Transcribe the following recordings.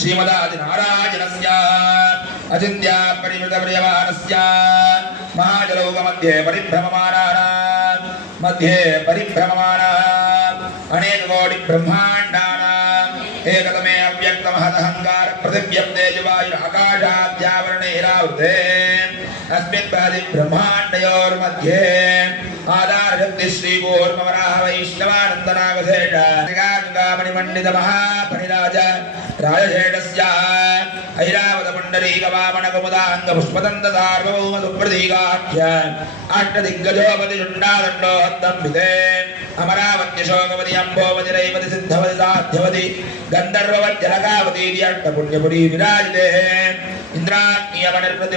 श्रीमदादिनारायणस्य अचिन्त्या परिमृतप्रियमाणस्य महाजलौकमध्ये परिभ्रममाणानां मध्ये परिभ्रममाणानाम् अनेककोटिब्रह्माण्डानाम् एकतमे अव्यक्तमहदहङ्कार पृथिव्यप्ते जुवायुराकाशाद्यावरणैरावृते பாதார்கத்தி ஸ்ரீகூர்மவராக வைஷ்ணவானந்தநாகசேஷாமணிமண்டித மகாபரிராஜ ராஜசேஷஸ்யா ஐராவத புண்டரீக வாமன குமுதாங்க புஷ்பதந்த சார்வபௌம சுப்பிரதீகாட்ய அஷ்டதிக்கஜோபதி சுண்டாதண்டோத்தம் விதே அமராவதி சோகவதி அம்போவதி ரைவதி சித்தவதி சாத்தியவதி கந்தர்வவத் ஜலகாவதி அஷ்ட புண்ணியபுரி விராஜிதே இந்திராணியவனிர்பதி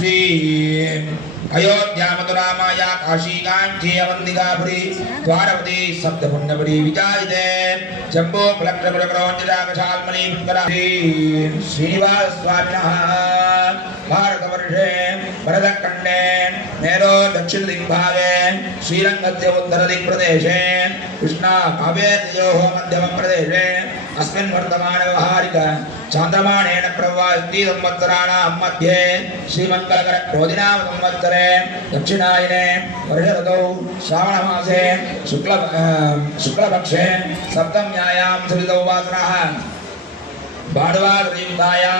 శ్రీ అయోధ్యామధురామాయ కాశీకాంక్షేయవందిగాపురి ద్వారవతి సప్తపుణ్యపురి విచారితే జంబోకులక్షమృగరోంజాగశాల్మణీపుత్కర శ్రీనివాసస్వామిన భారతవర్షే विचारिते जम्बो फलक्रमरकरोञ्जराकशाल्मली पुष्करा श्री श्रीनिवास स्वामिनः भारतवर्षे भरतखण्डे मेरो दक्षिण दिग्भागे श्रीरङ्गस्य उत्तरदिक्प्रदेशे कृष्णा कावेर्योः मध्यमप्रदेशे अस्मिन् वर्तमानव्यवहारिक चान्द्रमाणेन प्रवास्ति संवत्सराणां मध्ये श्रीमङ्गलकर क्रोधिनाम संवत्सरे दक्षिणायने वर्षऋतौ श्रावणमासे शुक्ल अ, शुक्लपक्षे सप्तम्यायां सवितौ वासरः भानुवादयुक्तायां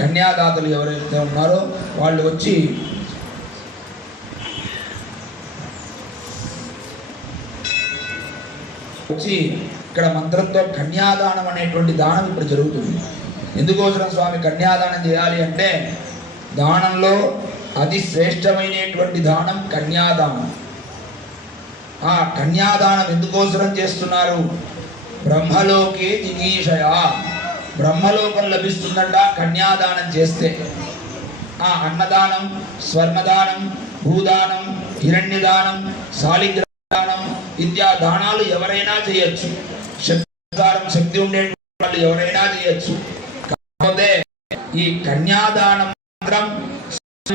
కన్యాదాతలు ఎవరైతే ఉన్నారో వాళ్ళు వచ్చి వచ్చి ఇక్కడ మంత్రంతో కన్యాదానం అనేటువంటి దానం ఇప్పుడు జరుగుతుంది. ఎందుకోసం స్వామి కన్యాదానం చేయాలి అంటే దానంలో అతి శ్రేష్టమైనటువంటి దానం కన్యాదానం. ఆ కన్యాదానం ఎందుకోసరం చేస్తున్నారు? బ్రహ్మలోకే దిగీషయా బ్రహ్మలోకం లభిస్తుందంట కన్యాదానం చేస్తే. ఆ అన్నదానం స్వర్ణదానం భూదానం హిరణ్యదానం శాలిగ్రానం ఇత్యా దానాలు ఎవరైనా చేయొచ్చు. శక్తిదానం శక్తి ఉండే వాళ్ళు ఎవరైనా చేయొచ్చు. కాకపోతే ఈ కన్యాదానం మాత్రం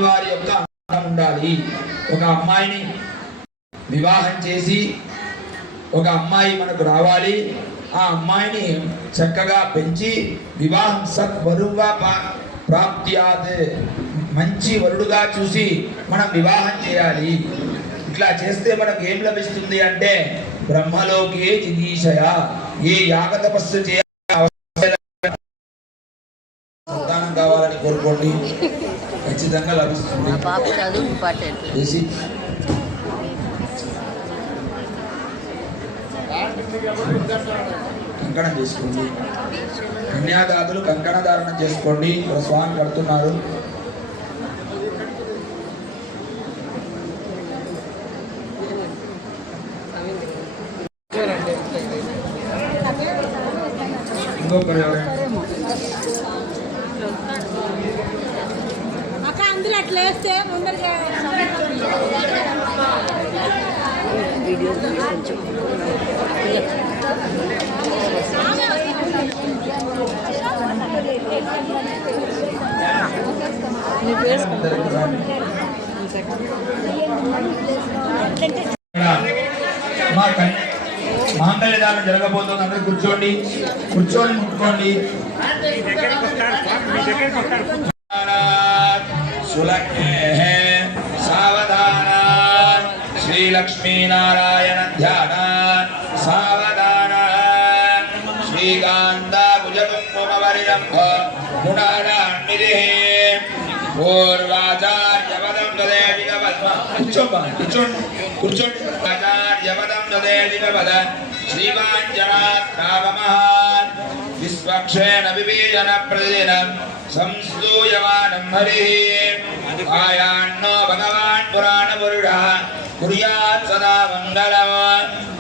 వారి యొక్క ఉండాలి. ఒక అమ్మాయిని వివాహం చేసి ఒక అమ్మాయి మనకు రావాలి. ఆ అమ్మాయిని చక్కగా పెంచి వివాహం సద్వరుగా పా- ప్రాప్త్యాత్. మంచి వరుడుగా చూసి మనం వివాహం చేయాలి. ఇట్లా చేస్తే మనకు ఏం లభిస్తుంది అంటే బ్రహ్మలోకి జిగీషయ. ఏ యాగ తపస్సు. సంతానం కావాలని కోరుకోండి. ఖచ్చితంగా లభిస్తుంది. ఇంపార్టెంట్. చేసి కంకణం చేసుకోండి. కన్యాదాతులు కంకణ ధారణ చేసుకోండి. ఇక్కడ స్వామి కడుతున్నారు అందరూ అట్లా వేస్తే ముందరగా వీడియో కొంచెం నీ జరగబోతుంది అందరూ కూర్చోండి కూర్చోండి ముట్టుకోండి. సులగ్నే సావధాన శ్రీలక్ష్మీనారాయణ ధ్యాన సావధాన శ్రీకాంత భుజకుంకుమవరిరంభ గుణాన్విధి పూర్వాచార్యవదం తదేవిక పద్మ కూర్చోమ్మా కూర్చోండి కూర్చోండి ఆచార్యవదం తదేవిక పద శ్రీవాంజనాత్రావమహాన్ విశ్వక్షేణ విభీజన ప్రతిదినం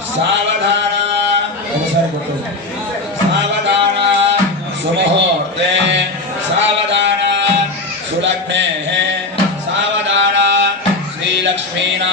సంస్తూయమానం హరిः ఆయాన్నో భగవాన్ పురాణ పురుష కుర్యాత్ సదా మంగళం సావధాన ఒకసారి కొట్టండి. సావధాన సుముహూర్తే సావధాన సులగ్నే సావధాన శ్రీలక్ష్మీనారాయణ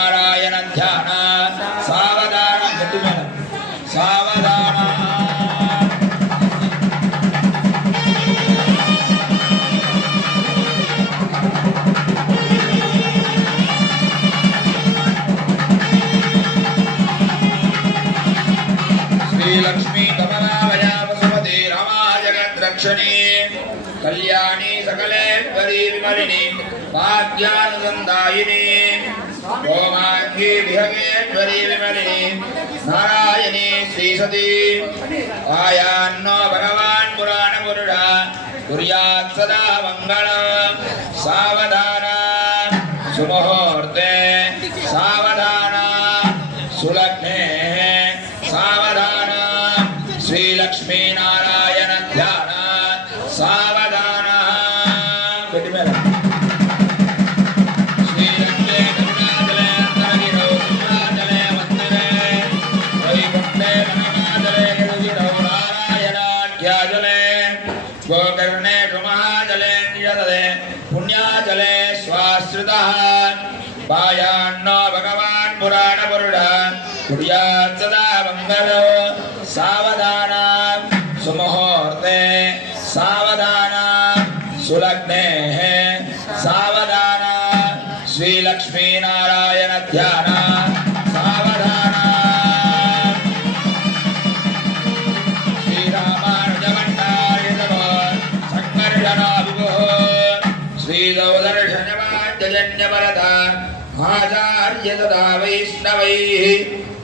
சதி ஆயான்னோ பகவான் புராண புருடா குறியாத் சதா மங்களம் పుణ్యాచలే స్వాశ్రితः పాయాన్నో భగవాన్ పురాణ పురుడ కుర్యాత్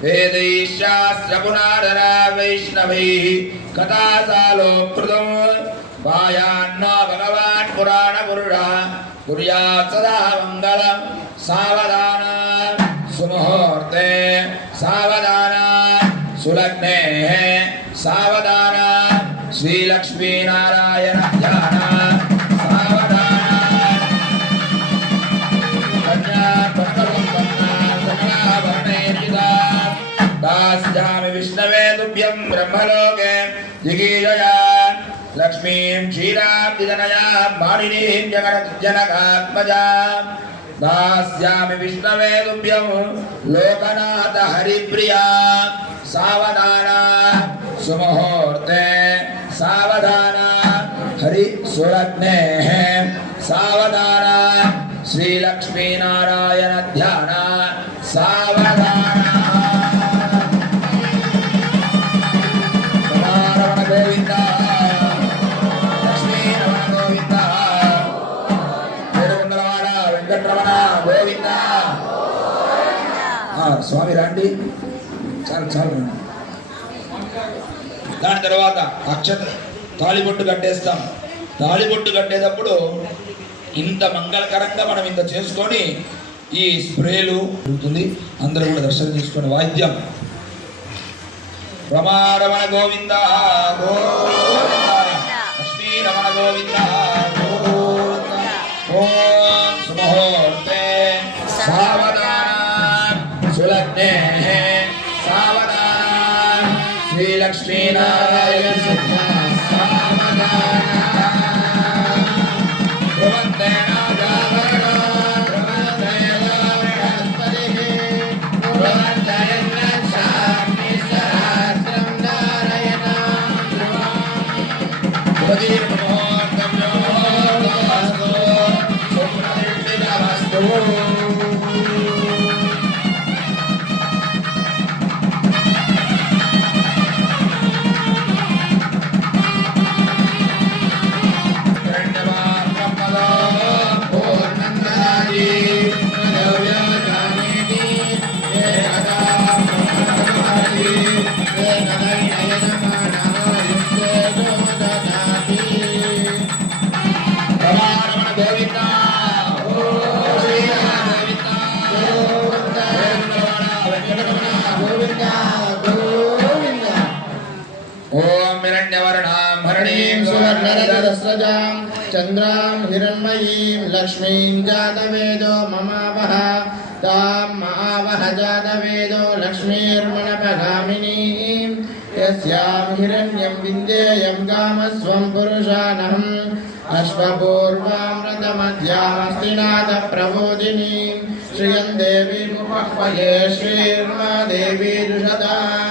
वेदैः शास्त्रपुनादरा वैष्णवैः कथासालोकृतम् वायान्नो भगवान् पुराणपुरुषः कुर्यात् सदा मङ्गलम् सावधान सुमुहूर्ते सावधान सुलग्ने सावधान श्रीलक्ष्मीनारायण विष्णवे तुभ्यं ब्रह्मलोके जिगीषया लक्ष्मीं क्षीराब्धिजनया मानिनीं जगज्जनकात्मजा दास्यामि विष्णवे तुभ्यं लोकनाथ हरिप्रिया सावधान सुमुहूर्ते सावधान हरि सुरग्ने सावधान श्रीलक्ष्मीनारायण ध्यान దాని తర్వాత అక్షత తాళిబొట్టు కట్టేస్తాం. తాళిబొట్టు కట్టేటప్పుడు ఇంత మంగళకరంగా మనం ఇంత చేసుకొని ఈ స్ప్రేలు జరుగుతుంది. అందరూ కూడా దర్శనం చేసుకొని వాయిద్యం. రమారమణ గోవింద గోవింద లక్ష్మీ రమణ గోవింద. लक्ष्मीनारायण सुवर्णरजतस्रजां चन्द्रां हिरण्मयीं लक्ष्मीं जातवेदो ममावह तां महावह जातवेदो लक्ष्मीर्मणपगामिनीं यस्यां हिरण्यं विन्देयं कामस्वं पुरुषानहम् अश्वपूर्वामृतमध्यामस्तिनाथप्रबोधिनीं श्रियं देवीमुपह्वये श्रीर्मा देवी दुषताम्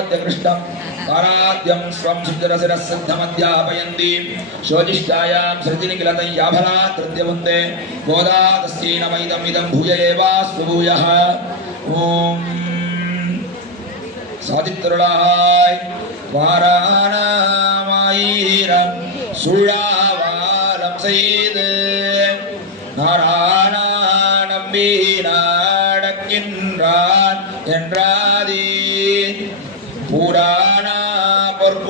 யோத்யகிருஷ்டம் பாராத்யம் ஸ்வம் சுஜரசிரஸ் சித்தமத்யாபயந்தி சோஜிஷ்டாயாம் சிருதினி கிளதை யாபலா திருத்தியமுந்தே கோதா தஸ்யீனமைதம் இதம் பூய ஏவா ஸ்வபூயः ஓம் சாதித்தருளாய் வாராணாமாயிரம் சுழாவாரம் செய்து நாராயணம் என்றான்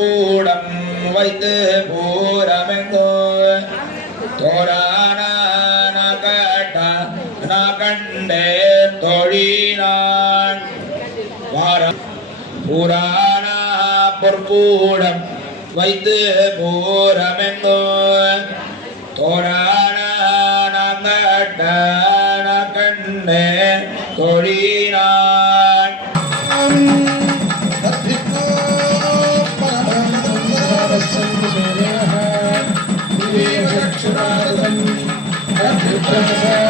கூடம் வைத்து பூரமெங்கோ. கண்டே தொழிலான். புராணா பொற்பூடம் வைத்து பூரமெங்கோ. தோராண கண்டே தொழிலான் Represent.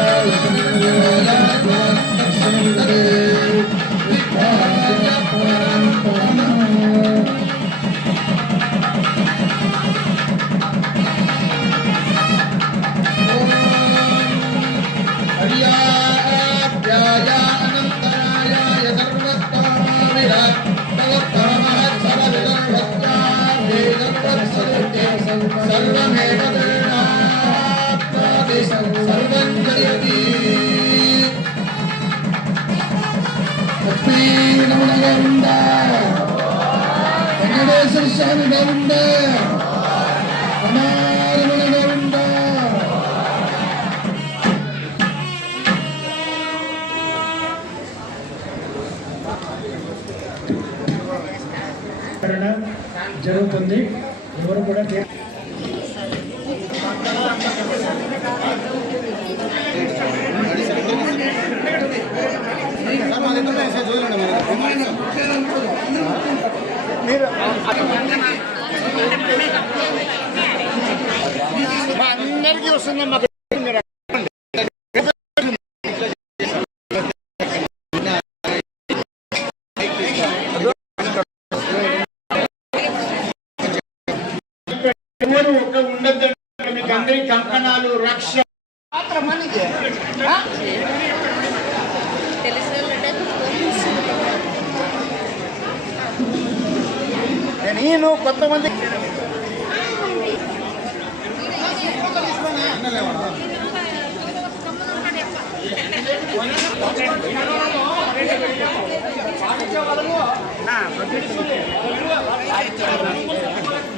ఎవరు ఒక్క ఉండద్దు మీకు అందరి కంకణాలు రక్ష. నేను కొంతమంది ఆ